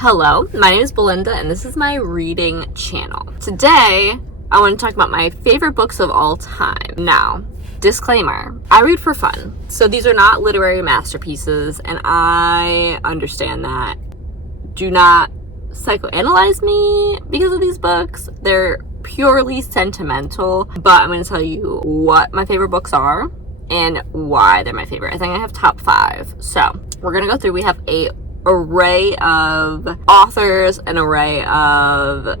Hello, my name is Belinda and this is my reading channel. Today, I want to talk about my favorite books of all time. Now, disclaimer, I read for fun. So these are not literary masterpieces and I understand that. Do not psychoanalyze me because of these books. They're purely sentimental, but I'm going to tell you what my favorite books are and why they're my favorite. I think I have top 5. So we're going to go through. We have a array of authors, an array of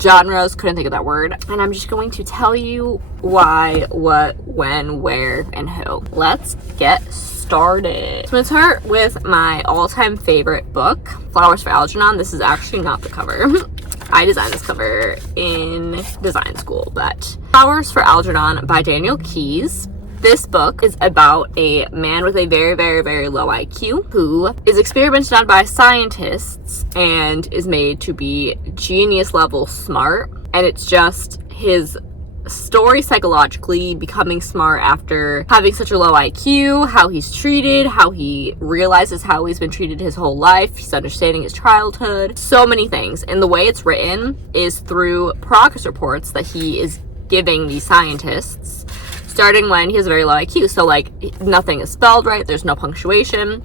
genres, couldn't think of that word, and I'm just going to tell you why, what, when, where, and who. Let's get started. So I'm going to start with my all-time favorite book, Flowers for Algernon. This is actually not the cover. I designed this cover in design school, but Flowers for Algernon by Daniel Keyes. This book is about a man with a very, very, very low IQ who is experimented on by scientists and is made to be genius level smart. And it's just his story psychologically becoming smart after having such a low IQ, how he's treated, how he realizes how he's been treated his whole life, he's understanding his childhood, so many things. And the way it's written is through progress reports that he is giving these scientists, starting when he has a very low IQ. So like nothing is spelled right, there's no punctuation.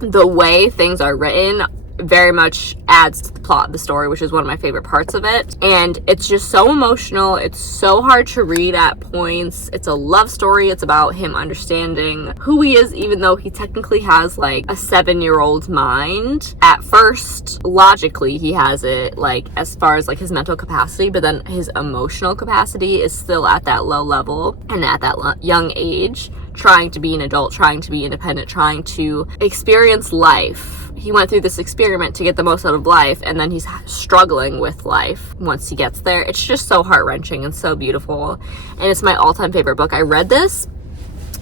The way things are written very much adds to the plot of the story, which is one of my favorite parts of it. And it's just so emotional. It's so hard to read at points. It's a love story. It's about him understanding who he is, even though he technically has like a 7-year-old mind. At first, logically, he has it like as far as like his mental capacity, but then his emotional capacity is still at that low level and at that young age, trying to be an adult, trying to be independent, trying to experience life. He went through this experiment to get the most out of life, and then he's struggling with life once he gets there. It's just so heart-wrenching and so beautiful, and it's my all-time favorite book. I read this.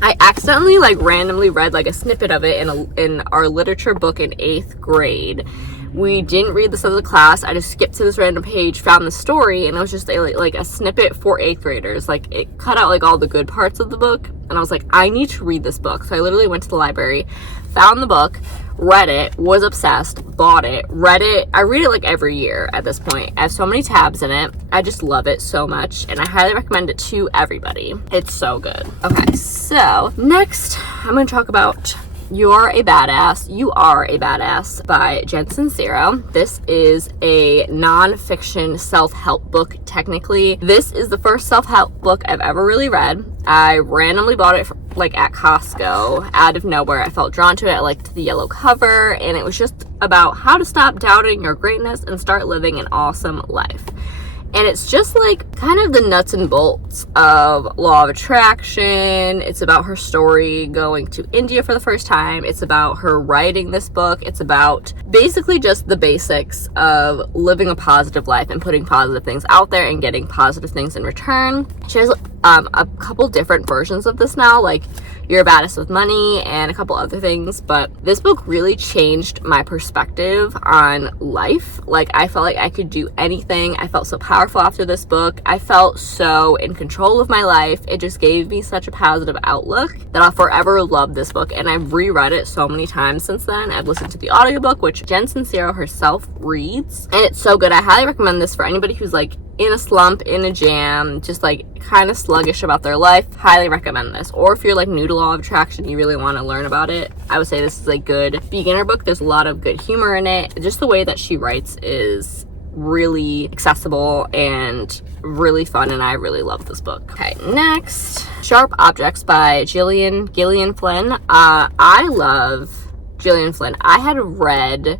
I accidentally randomly read a snippet of it in our literature book in 8th grade. We didn't read this as a class. I just skipped to this random page, found the story, and it was just a snippet for 8th graders. It cut out all the good parts of the book, and I was like, I need to read this book. So I literally went to the library, found the book, read it, was obsessed, bought it, read it. I read it every year at this point. I have so many tabs in it. I just love it so much, and I highly recommend it to everybody. It's so good. Okay, so next I'm going to talk about You're a Badass, You Are a Badass by Jen Sincero. This is a non-fiction self-help book, technically. This is the first self-help book I've ever really read. I randomly bought it at Costco out of nowhere. I felt drawn to it. I liked the yellow cover, and it was just about how to stop doubting your greatness and start living an awesome life. And it's just kind of the nuts and bolts of law of attraction. It's about her story going to India for the first time. It's about her writing this book. It's about basically just the basics of living a positive life and putting positive things out there and getting positive things in return. She has a couple different versions of this now, You're a Badass with Money and a couple other things, but this book really changed my perspective on life. I felt like I could do anything. I felt so powerful after this book. I felt so in control of my life. It just gave me such a positive outlook that I'll forever love this book, and I've reread it so many times since then. I've listened to the audiobook, which Jen Sincero herself reads, and it's so good. I highly recommend this for anybody who's in a slump, in a jam, just kind of sluggish about their life. Highly recommend this. Or if you're new to law of attraction, you really want to learn about it, I would say this is a good beginner book. There's a lot of good humor in it. Just the way that she writes is really accessible and really fun, and I really love this book. Okay, next, Sharp Objects by Gillian Flynn. I love Gillian Flynn. I had read,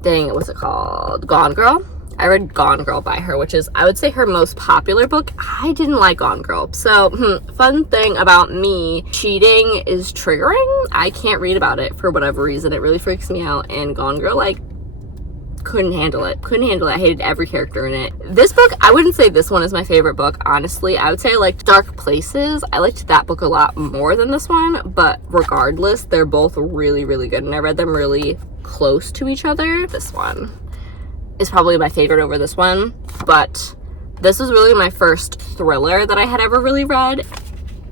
what's it called? Gone Girl. I read Gone Girl by her, which is, I would say, her most popular book. I didn't like Gone Girl. So, fun thing about me, cheating is triggering. I can't read about it for whatever reason. It really freaks me out. And Gone Girl, couldn't handle it. I hated every character in it. This book, I wouldn't say this one is my favorite book, honestly. I would say I liked Dark Places. I liked that book a lot more than this one, but regardless, they're both really, really good, and I read them really close to each other. This one is probably my favorite over this one, but this was really my first thriller that I had ever really read,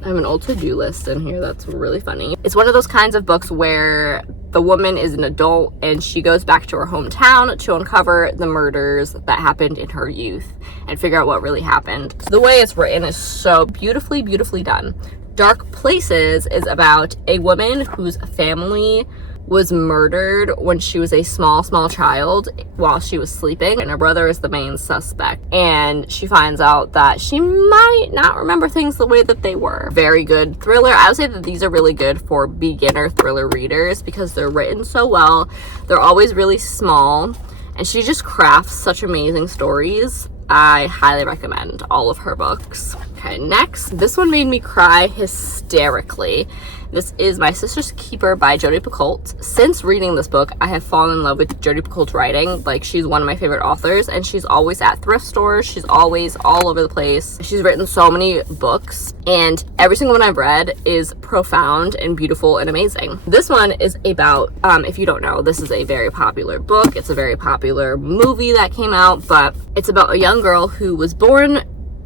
I have an old to-do list in here that's really funny. It's one of those kinds of books where the woman is an adult and she goes back to her hometown to uncover the murders that happened in her youth and figure out what really happened. So the way it's written is so beautifully, beautifully done. Dark Places is about a woman whose family was murdered when she was a small child while she was sleeping, and her brother is the main suspect, and she finds out that she might not remember things the way that they were. Very good thriller. I would say that these are really good for beginner thriller readers because they're written so well. They're always really small, and she just crafts such amazing stories. I highly recommend all of her books. Okay, next, this one made me cry hysterically. This is My Sister's Keeper by Jodi Picoult. Since reading this book, I have fallen in love with Jodi Picoult's writing. Like, she's one of my favorite authors, and she's always at thrift stores. She's always all over the place. She's written so many books, and every single one I've read is profound and beautiful and amazing. This one is about, if you don't know, this is a very popular book. It's a very popular movie that came out, but it's about a young girl who was born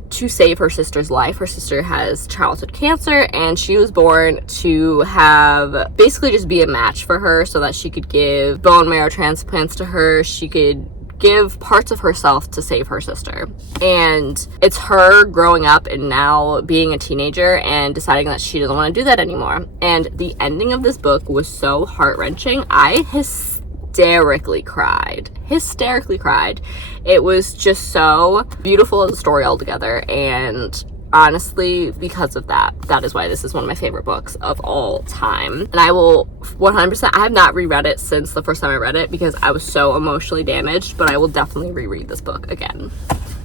to save her sister's life. Her sister has childhood cancer, and she was born to have basically just be a match for her so that she could give bone marrow transplants to her. She could give parts of herself to save her sister. And it's her growing up and now being a teenager and deciding that she doesn't want to do that anymore. And the ending of this book was so heart-wrenching. I hysterically cried. It was just so beautiful as a story altogether, and honestly, because of that is why this is one of my favorite books of all time. And I will 100%, I have not reread it since the first time I read it because I was so emotionally damaged, but I will definitely reread this book again.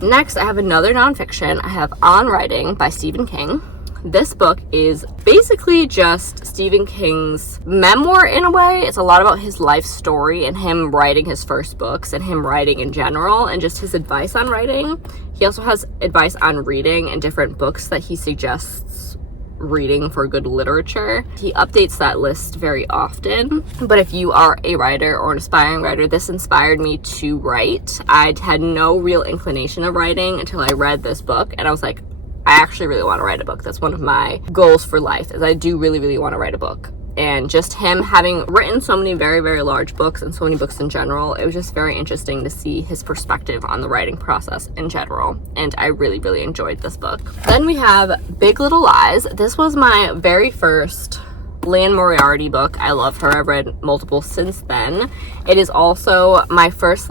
Next, I have another nonfiction. I have On Writing by Stephen King. This book is basically just Stephen King's memoir in a way. It's a lot about his life story and him writing his first books and him writing in general and just his advice on writing. He also has advice on reading and different books that he suggests reading for good literature. He updates that list very often. But if you are a writer or an aspiring writer, this inspired me to write. I had no real inclination of writing until I read this book, and I was like, I actually really want to write a book. That's one of my goals for life, is I do really, really want to write a book. And just him having written so many very, very large books and so many books in general, it was just very interesting to see his perspective on the writing process in general. And I really, really enjoyed this book. Then we have Big Little Lies. This was my very first Lan Moriarty book. I love her. I've read multiple since then. It is also my first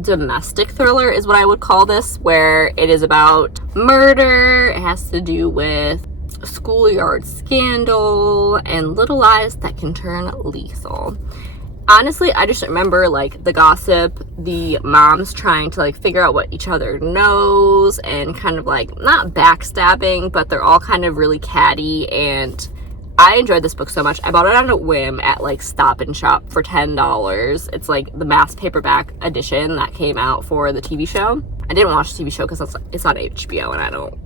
domestic thriller is what I would call this, where it is about murder. It has to do with schoolyard scandal and little lies that can turn lethal. Honestly, I just remember the gossip, the moms trying to figure out what each other knows and kind of not backstabbing, but they're all kind of really catty, and I enjoyed this book so much. I bought it on a whim at Stop and Shop for $10. It's the mass paperback edition that came out for the TV show. I didn't watch the TV show because it's on HBO, and I don't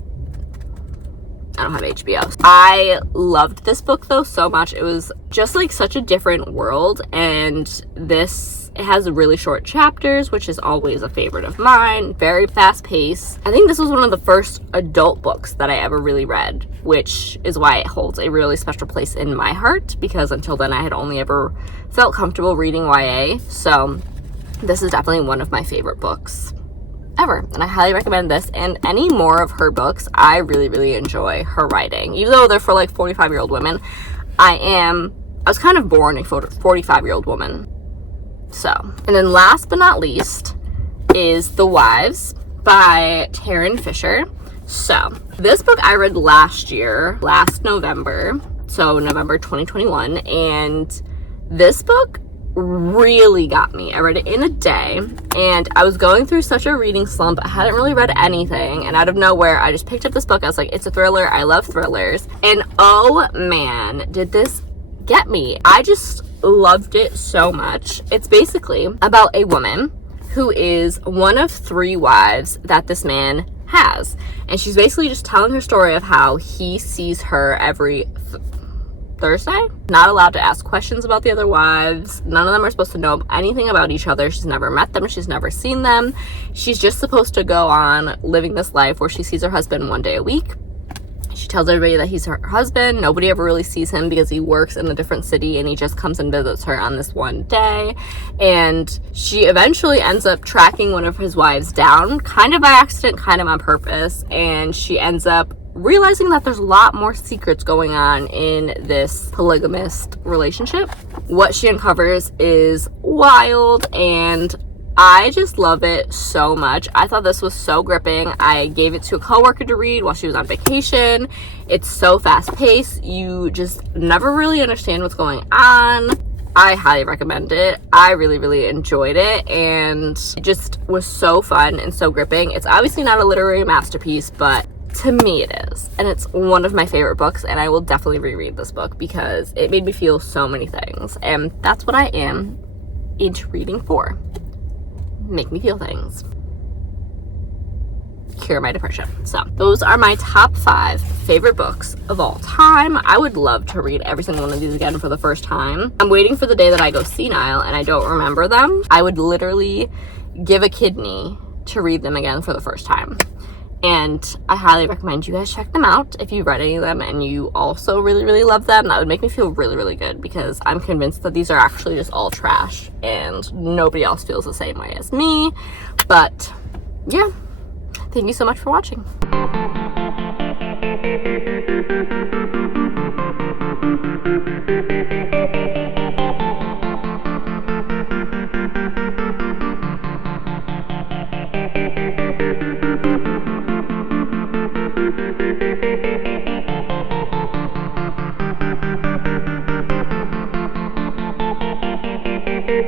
have HBO. I loved this book though so much. It was just such a different world, and it has really short chapters, which is always a favorite of mine. Very fast paced. I think this was one of the first adult books that I ever really read, which is why it holds a really special place in my heart, because until then I had only ever felt comfortable reading YA. So this is definitely one of my favorite books ever, and I highly recommend this and any more of her books. I really, really enjoy her writing, even though they're for 45-year-old women. I was kind of born a 45-year-old woman. So, and then last but not least is The Wives by Taryn Fisher. So this book I read last November, so November 2021, and this book really got me. I read it in a day, and I was going through such a reading slump. I hadn't really read anything, and out of nowhere I just picked up this book. I was like, it's a thriller. I love thrillers, and oh man, did this get me. I just loved it so much. It's basically about a woman who is one of 3 wives that this man has, and she's basically just telling her story of how he sees her every Thursday. Not allowed to ask questions about the other wives. None of them are supposed to know anything about each other. She's never met them. She's never seen them. She's just supposed to go on living this life where she sees her husband one day a week. She tells everybody that he's her husband. Nobody ever really sees him because he works in a different city, and he just comes and visits her on this one day. And she eventually ends up tracking one of his wives down, kind of by accident, kind of on purpose, and she ends up realizing that there's a lot more secrets going on in this polygamist relationship. What she uncovers is wild, and I just love it so much. I thought this was so gripping. I gave it to a coworker to read while she was on vacation. It's so fast-paced. You just never really understand what's going on. I highly recommend it. I really, really enjoyed it, and it just was so fun and so gripping. It's obviously not a literary masterpiece, but to me it is. And it's one of my favorite books, and I will definitely reread this book because it made me feel so many things. And that's what I am into reading for. Make me feel things. Cure my depression. So those are my top 5 favorite books of all time. I would love to read every single one of these again for the first time. I'm waiting for the day that I go senile and I don't remember them. I would literally give a kidney to read them again for the first time. And I highly recommend you guys check them out if you've read any of them and you also really, really love them. That would make me feel really, really good because I'm convinced that these are actually just all trash and nobody else feels the same way as me. But yeah, thank you so much for watching.